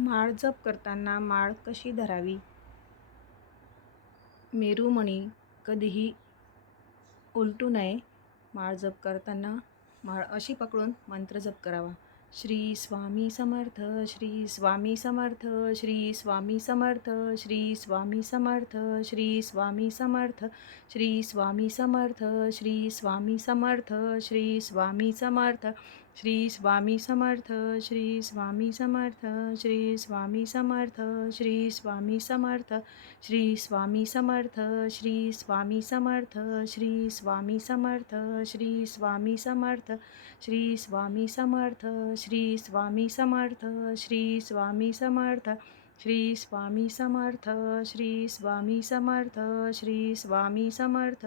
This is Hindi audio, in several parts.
माळ जप करताना माळ कशी धरावी मेरुमणी कधीही उलटू नये माळ जप करताना माळ अशी पकडून मंत्र जप करावा श्री स्वामी समर्थ श्री स्वामी समर्थ श्री स्वामी समर्थ श्री स्वामी समर्थ श्री स्वामी समर्थ श्री स्वामी समर्थ श्री स्वामी समर्थ श्री स्वामी समर्थ श्री स्वामी समर्थ श्री स्वामी समर्थ श्री स्वामी समर्थ श्री स्वामी समर्थ श्री स्वामी समर्थ श्री स्वामी समर्थ श्री स्वामी समर्थ श्री स्वामी समर्थ श्री स्वामी समर्थ श्री स्वामी समर्थ श्री समर्थ श्री स्वामी श्री स्वामी समर्थ श्री स्वामी समर्थ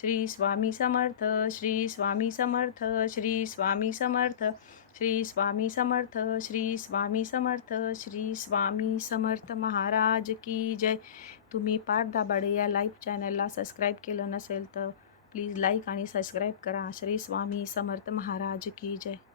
श्री स्वामी समर्थ श्री स्वामी समर्थ श्री स्वामी समर्थ श्री स्वामी समर्थ श्री स्वामी समर्थ श्री स्वामी श्री श्री समर्थ महाराज की जय तुम्हें पार दाबाडे या लाईव्ह चॅनलला सबस्क्राईब के केलं नसेल तर प्लीज लाइक आ सबस्क्राईब करा श्री स्वामी समर्थ महाराज की जय